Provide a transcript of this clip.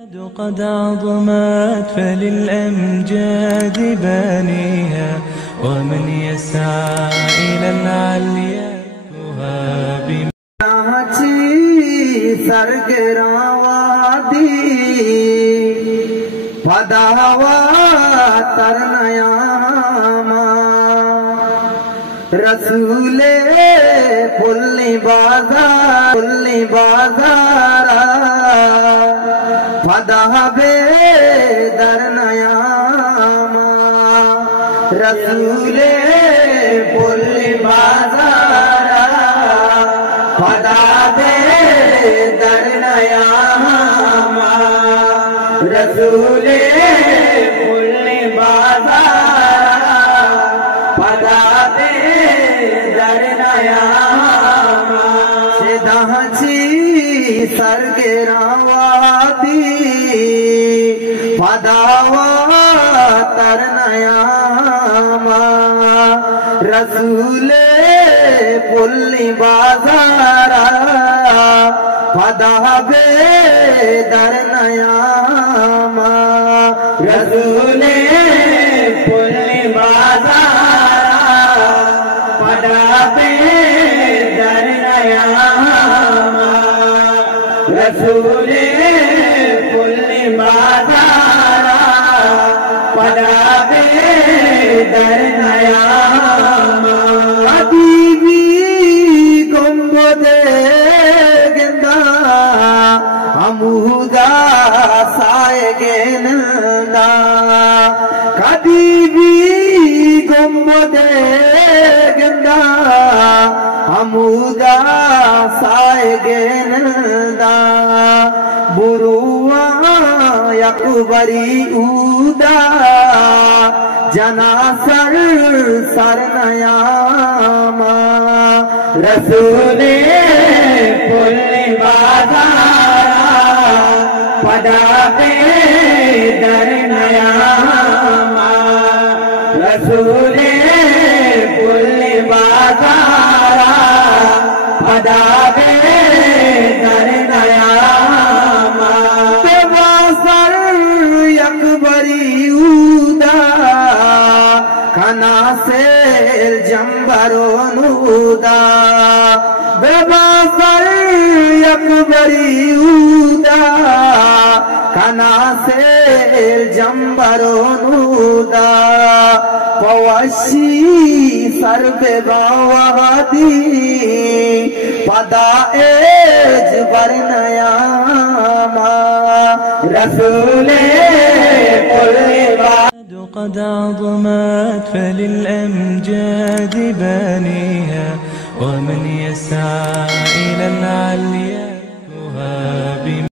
قد عظمت فللأمجاد بانيها، ومن يسعى إلى العليا تهاب सरगरावादी पदावा तरनयामा रसूले पुल्ली बाजारा पदावे दरनयामा रसूले पुल्ली बाजारा पदावे दरनयामा रसूले पुल्ली बाजारा पदावे दरनयामा सिदाची सरगरावादी पदावा तरनयामा रसूले पुल्ली बाजारा पदावे दरनयामा रसूले पुल्ली बाजारा पदावे दरनयामा रसूले पुल्ली बाजारा पदावे दरनयामा हबीबी गुंबदे गिंदा अमूदा साए नंदा हबीबी गुंबदे गिंदा अमूदा साए नंदा बुरुआ यकबरी उदा जना सरनयामा रसूले पुल्ली बाजारा पदावे दरनयामा रसूले पुल्ली बाजारा पदावे दरनयामा बेवासर यकबरी उदा खाना से जंबरो नूदा बेवासर यकबरी उदा खाना से जंबरो नूदा पवशी सरबे बावादी पदाएज बरनयामा रसूले पुल्ली قد عظمت فللأمجاد بانيها، ومن يسعى إلى العليا تهاب